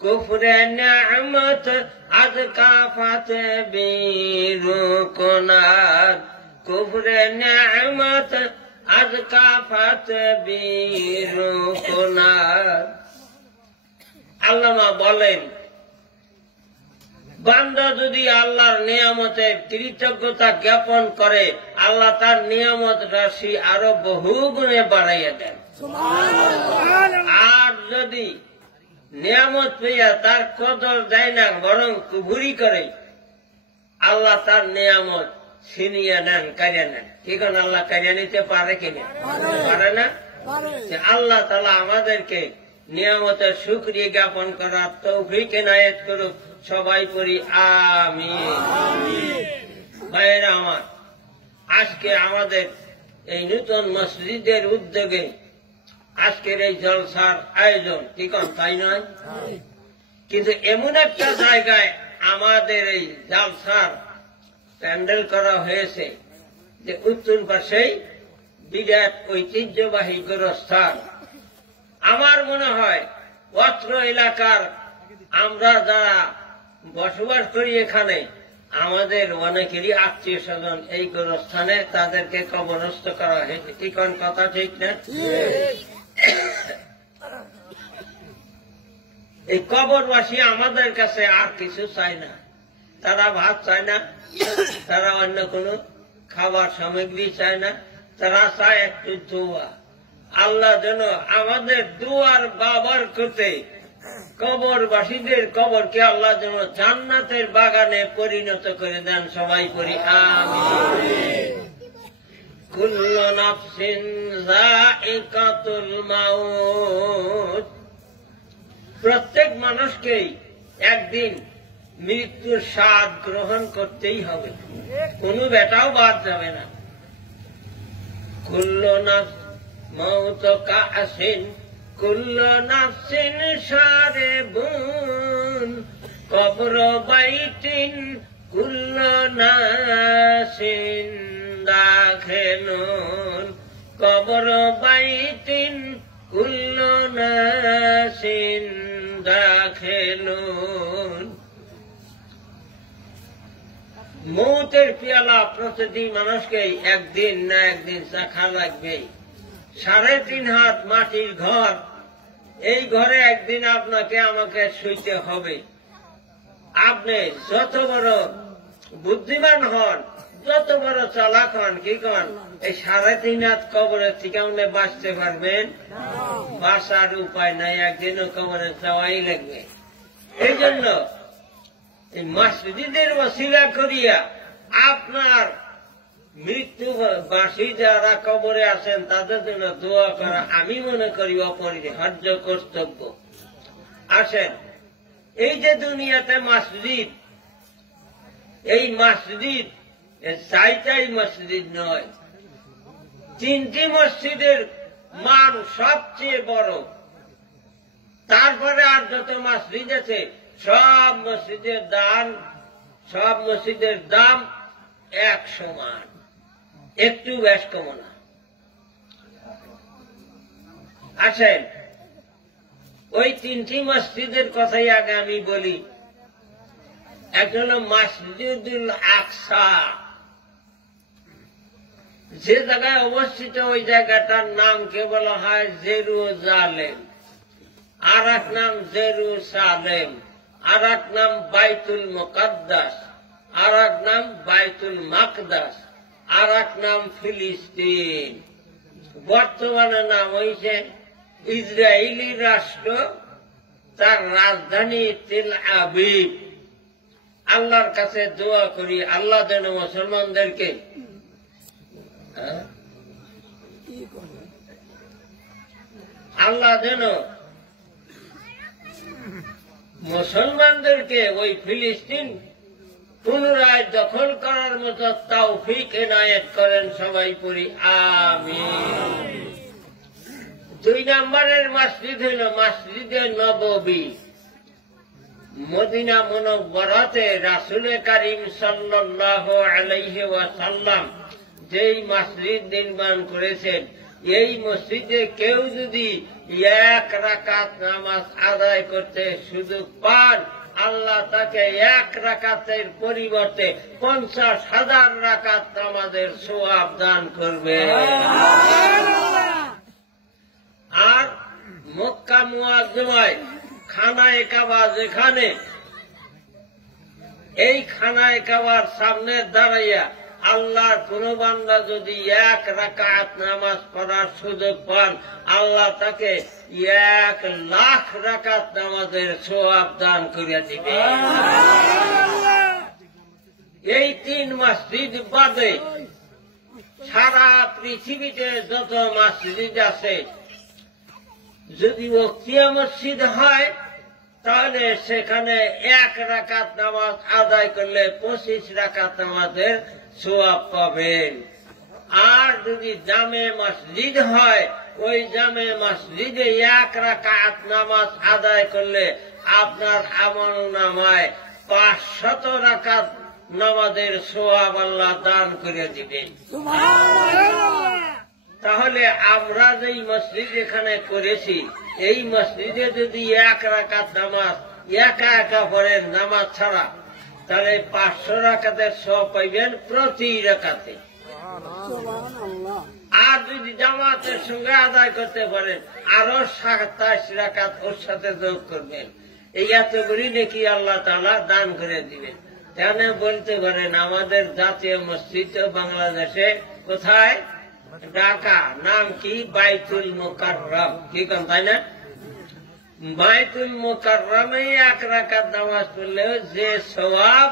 কুফরে নিয়ামত আজ কাফাত বিরুকুনার, কুফরে নিয়ামত আজ কাফাত বিরুকুনার। আল্লামা বলেন, বান্দা যদি আল্লাহর নিয়ামতের কৃতজ্ঞতা জ্ঞাপন করে, আল্লাহ তার নিয়ামত রাশি আরো বহু গুণে বাড়াইয়া দেন। আর যদি নিয়ামত পেয়ে তার কদর দেয় না, বরং কুফরি করে, আল্লাহ তার নিয়ামত ছিনিয়ে নেন, কারিয়ে নেন। ঠিক না? আল্লাহ কারিয়ে নিতে পারে কিনা? পারে না। আল্লাহ তাআলা আমাদেরকে নিয়ামতের শুকরিয়া জ্ঞাপন করার তৌফিক এনায়েত করুক। সবাই পড়ি আমিন। ভাইয়েরা আমার, আজকে আমাদের এই নতুন মসজিদের উদ্যোগে আজকের এই জলসার আয়োজন, ঠিক তাই নয়? কিন্তু এমন একটা জায়গায় আমাদের এই জলসার প্যান্ডেল করা হয়েছে যে উত্তর পাশেই বিরাট ঐতিহ্যবাহী গোরস্থান। আমার মনে হয় অত্র এলাকার আমরা যারা বসবাস করি, এখানে আমাদের অনেকেরই আত্মীয় স্বজন এই গোরস্থানে, তাদেরকে কবরস্থ করা হয়েছে। ঠিক কথা ঠিক না? এই কবরবাসী আমাদের কাছে আর কিছু চায় না। তারা ভাত চায় না, তারা অন্য কোনো খাবার সামগ্রী চায় না, তারা চায় একটু দোয়া। আল্লাহ যেন আমাদের দুয়ার বাবার করতে কবরবাসীদের কবরকে আল্লাহ যেন জান্নাতের বাগানে পরিণত করে দেন। সবাই পড়ি আমিন। কুল্লু নাফসিন যায়িকাতুল মাউত, প্রত্যেক মানুষকেই একদিন মৃত্যুর স্বাদ গ্রহণ করতেই হবে, কোনো বেটাও বাদ যাবে না। কুল্লু নাফস মাউত কাসিন, কুল্লু নাফসিন শারিবুন, কবর বাইতিন কুল্লু নাসিন দাখিলুন, কবর বাইতিন কুল্লু নাসিন দাখিলুন। মৌতের পেয়ালা প্রতিটি মানুষকে একদিন না একদিন চাখা লাগবে। 3.5 হাত মাটির ঘর, এই ঘরে একদিন আপনাকে আমাকে শুইতে হবে। আপনি যত বড় বুদ্ধিমান হন, যত বড় চালাক হন, কি কন, এই 3.5 হাত কবরের থেকে আপনি বাঁচতে পারবেন? বাঁচার উপায় নাই, একদিনও কবরে যাওয়াই লাগবে। এই জন্য এই মসজিদের ওসিলা করিয়া আপনার মৃত্যুবাসী যারা কবরে আছেন তাদের জন্য দোয়া করা আমি মনে করি অপরিহার্য কর্তব্য। আসেন, এই যে দুনিয়াতে মসজিদ, এই মসজিদ চাইটাই মসজিদ নয়। 3টি মসজিদের মান সবচেয়ে বড়, তারপরে আর যত মসজিদ আছে সব মসজিদের দাম এক সমান, একটু বেশ কম না। আসেন, ওই 3টি মসজিদের কথাই আগে আমি বলি। একটা হল মসজিদুল আকসা, যে জায়গায় অবস্থিত ওই জায়গাটার নামকে বলা হয় জেরুজালেম, আর এক নাম জেরুসালেম, আর এক নাম বাইতুল মুকাদ্দাস, আর এক নাম বাইতুল মাকদাস, আর এক নাম ফিলিস্তিন। বর্তমানে নাম হয়েছে ইসরায়েলি রাষ্ট্র, তার রাজধানী তেল আবিব। আল্লাহর কাছে দোয়া করি আল্লাহ যেন মুসলমানদেরকে ওই ফিলিস্তিন পুনরায় দখল করার মতো তৌফিক এনায়েত করেন। সবাই পড়ি আমিন। 2 নম্বরের মসজিদ হল মসজিদে নববী। মদিনা মুনওয়ারাতে রাসূল কারীম সাল্লাল্লাহু আলাইহি ওয়াসাল্লাম যেই মসজিদ নির্মাণ করেছেন, এই মসজিদে কেউ যদি 1 রাকাত নামাজ আদায় করতে সুযোগ পান, আল্লাহ তাকে 1 রাকাতের পরিবর্তে 50,000 রাকাত নামাজের সওয়াব দান করবে। আর মক্কা মুআজ্জমায় খানায়ে কাবা যেখানে, এই খানায়ে কাবার সামনে দাঁড়াইয়া আল্লাহর কোন বান্দা যদি 1 রাকাত নামাজ পড়ার সুযোগ পান, আল্লাহ তাকে 1,00,000 রাকাত নামাজের সওয়াব দান করিয়া দিবে। এই 3 মসজিদ বাদে সারা পৃথিবীতে যত মসজিদ আছে, যদি ওয়াক্তিয়া মসজিদ হয় তাহলে সেখানে 1 রাকাত নামাজ আদায় করলে 25 রাকাত নামাজের সওয়াব পাবেন। আর যদি জামে মসজিদ হয়, ওই জামে মসজিদে 1 রাকাত নামাজ আদায় করলে আপনার আমলনামায় 500 রাকাত নামাজের সওয়াব আল্লাহ দান করে দিবেন। তাহলে আমরা যেই মসজিদ এখানে করেছি, এই মসজিদে যদি 1 রাকাত নামাজ একা একা পড়েন নামাজ ছাড়া, তাহলে 500 রাকাতের সওয়াব পাইবেন প্রতি রাকাতে। আর যদি জামাতের সঙ্গে আদায় করতে পারেন, আরো 27 রাকাত ওর সাথে যোগ করবেন। এই এতগুলি নাকি আল্লাহ তাআলা দান করে দিবেন। কেন বলতে পারেন, আমাদের জাতীয় মসজিদ বাংলাদেশে কোথায়? ঢাকা। নাম কি? বাইতুল মুকাররম। কি কন, তাই না? বাইতুল মুকাররমে 1 রাকাত নামাজ পড়লেও যে সওয়াব,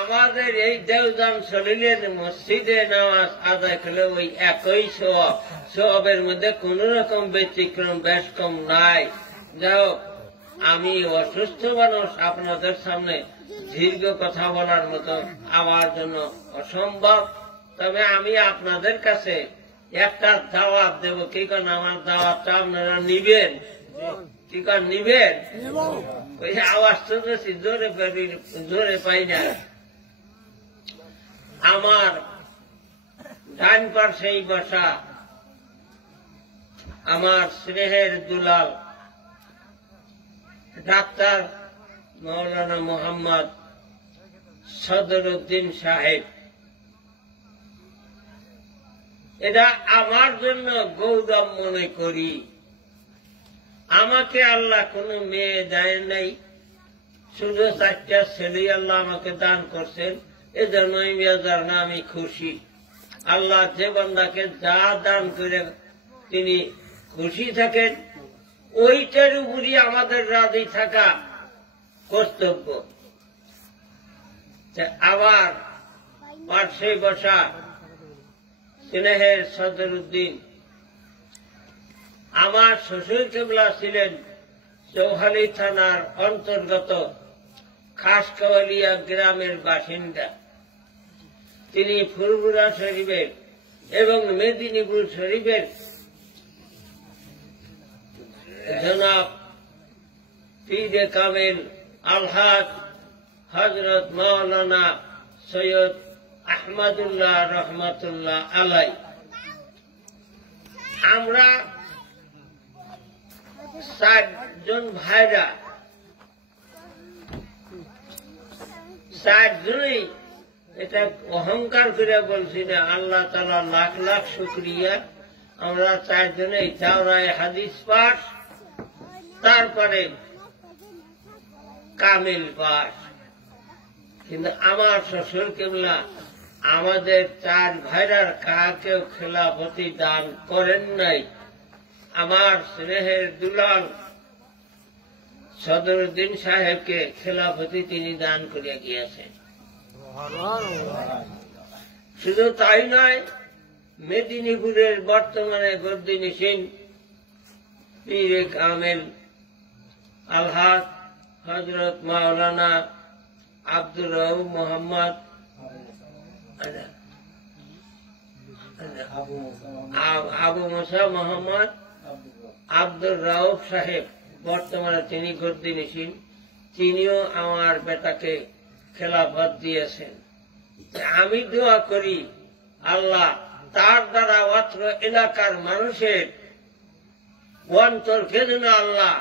আমাদের এই দেওজান শরীরের মসজিদে নামাজ আদায় করলে ওই একই সওয়াব। সওয়াবের মধ্যে কোন রকম ব্যতিক্রম বেশ কম নাই। যাও, আমি অসুস্থ মানুষ, আপনাদের সামনে দীর্ঘ কথা বলার মতো আমার জন্য অসম্ভব। তবে আমি আপনাদের কাছে একটা দাওয়াত দেব। কি কারণ আমার দাওয়াতটা আপনারা নিবেন? কি কারণ নিবেন? ওই আওয়াজ শুনেছি, জোরে পাই না। আমার ডান পাশেই বসা আমার স্নেহের দুলাল ডাক্তার মৌলানা মোহাম্মদ সদরউদ্দিন সাহেব, এটা আমার জন্য গৌরব মনে করি। আমাকে আল্লাহ কোন মেয়ে দেয় নাই, শুধু 4টা ছেলে আল্লাহ আমাকে দান করছেন। এজন্যই মেয়েদার না আমি খুশি। আল্লাহ যে বান্দাকে যা দান করে তিনি খুশি থাকেন, ওইটার উপরই আমাদের রাজি থাকা কর্তব্য। আবার পাশে বসা স্নেহের সদরউদ্দিন, আমার শ্বশুর কেবলা ছিলেন চৌহালি থানার অন্তর্গত খাসকাওয়ালিয়া গ্রামের বাসিন্দা। তিনি ফুরফুরা শরীফের এবং মেদিনীপুর শরীফের জনাব পীরে কামেল আলহাজ হযরত মাওলানা সৈয়দ আহমদুল্লাহ রহমতুল্লাহ আলাই। আমরা 60 জন ভাইরা, 60 জনই, এটা অহংকার করে বলছি না, আল্লাহ তাআলা লাখ লাখ শুকরিয়া। আমরা 4 জনেই দাওরায়ে হাদিস পাস, তারপরে কামিল পাস। কিন্তু আমার শ্বশুর কেবলা আমাদের 4 ভাইরার কাকেও খেলাফতি দান করেন নাই। আমার স্নেহের দুলাল সদরউদ্দিন সাহেবকে খেলাফতি তিনি দান করিয়া গিয়েছেন। শুধু তাই নয়, মেদিনীপুরের বর্তমানে গদ্দিনিসীন পীরে কামেল আলহাজ হযরত মাওলানা আব্দুর রউফ মোহাম্মদ আবু মুসা মোহাম্মদ আব্দুর রউফ সাহেব, বর্তমানে তিনি গদ্দিনিসীন, তিনিও আমার বেটাকে খেলাফত দিয়েছেন। আমি দোয়া করি আল্লাহ তার দ্বারা অত্র এলাকার মানুষের অন্তরকে যেন আল্লাহ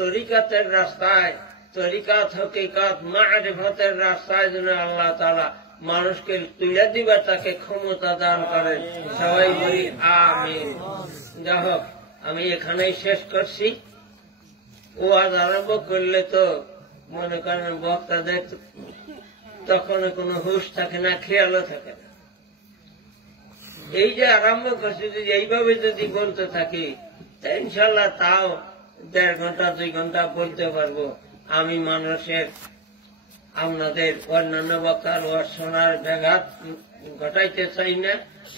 তরিকাতের রাস্তায়, তরিকাত হকিকাত মারিফতের রাস্তায় যেন আল্লাহ তাআলা মানুষকে তুলে দিবে, তাকে ক্ষমতা দান করেন। সবাই বলি আমিন। যাই হোক, আমি এখানেই শেষ করছি। ওয়াজ আরম্ভ করলে তো মনে করেন বক্তাদের তখন কোনো হুঁশ থাকে না, খেয়ালও থাকে না। এই যে আরম্ভ করছি, যদি এইভাবে যদি বলতে থাকি ইনশাল্লাহ তাও 1.5 ঘন্টা 2 ঘন্টা বলতে পারবো। আমি মানুষের আপনাদের অন্যান্য বক্তার ওয়াজ শোনার ব্যাঘাত ঘটাইতে চাই না,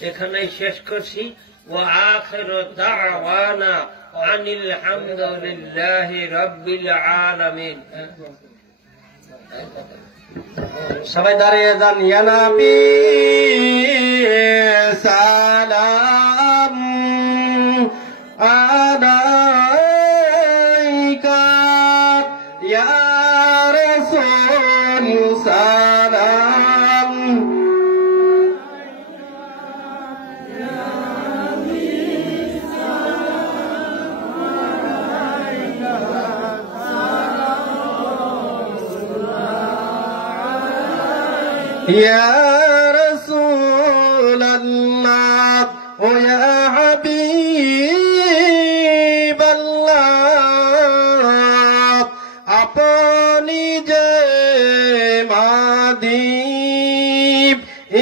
এখানেই শেষ করছি। ওয়া আখিরু দাওয়ানা আনিল হামদুলিল্লাহি রাব্বিল আলামিন। সবাই দাঁড়িয়ে যান। ইয়া নবী সালাম আলাইকা, ইয়া রাসূল সালাম يا رسول الله ويا حبيب الله আপনি যে মাদিব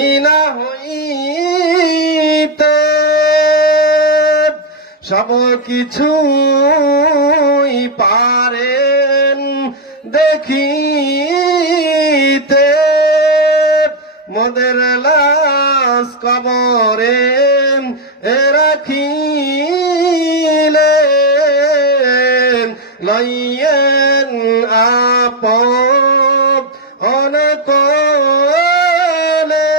ইলা হইতে সব কিছুই পারেন দেখিতে, মোদের লাশ কবরে রাখিলেন, লইয়েন আপন কোলে।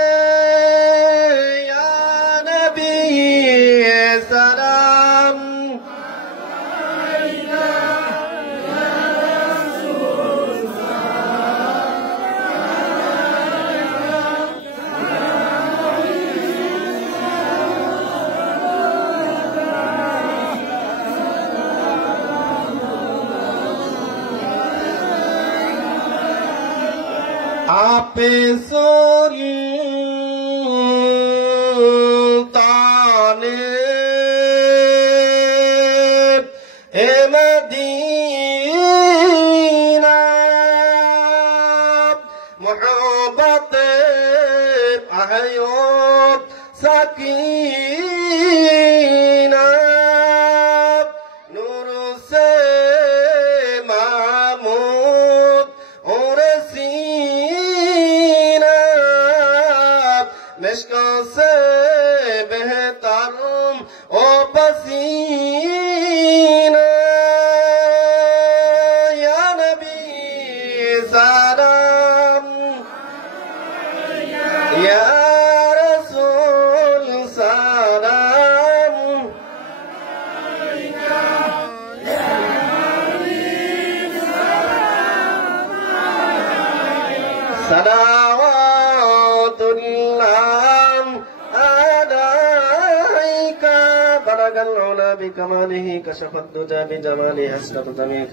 ইয়া নবী সালাম আপে সুলতানে এ মদিনা, মুহাব্বতে আয়ত সাকিনা, নূর সে মামুদ और सीना, मिश्क से बेहतर ओ पसीना। या नबी सलाम, या रसूल सलाम, सलावतुल्लाह अलैका। बलगल उला बिकमालिही कशफत दुजा बिजमालिही हस्रत जमील।